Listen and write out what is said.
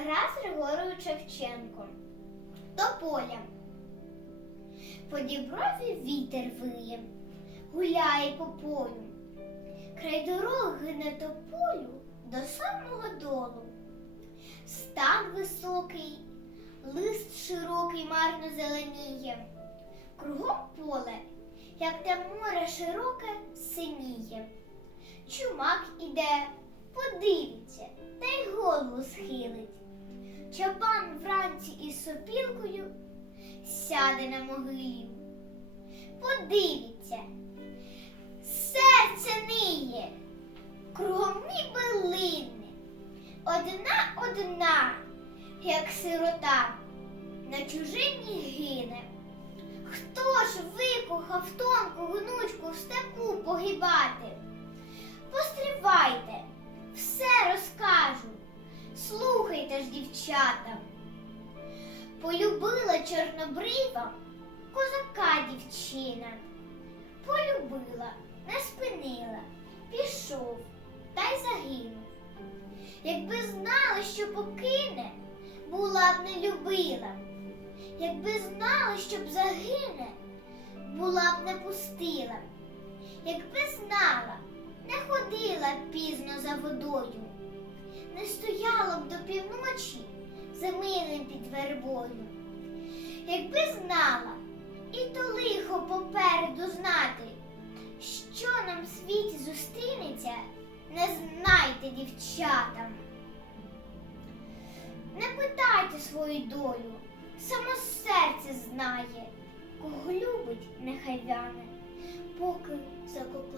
Тарас Григорович Шевченко. Тополя. По діброві вітер виє, гуляє по полю. Край дороги на тополю до самого долу. Стан високий, лист широкий марно зеленіє. Кругом поле, як те море широке, синіє. Чумак іде, подивиться, та й голову схилить. Чабан вранці із сопілкою сяде на могилі. Подивиться, серце ниє, кругом ніби лине, одна одна, як сирота, на чужині гине. Хто ж викохав тонку гнучку в степу погибати? Дівчата. Полюбила чорнобрива козака дівчина. Полюбила, не спинила, пішов та й загинув. Якби знала, що покине, була б не любила. Якби знала, що б загине, була б не пустила. Якби знала, не ходила пізно за водою, півночі за під вербою. Якби знала, і то лихо попереду знати, що нам в світі зустрінеться, не знайте, дівчата. Не питайте свою долю, само серце знає, кого любить, нехай вяне, поки закопають.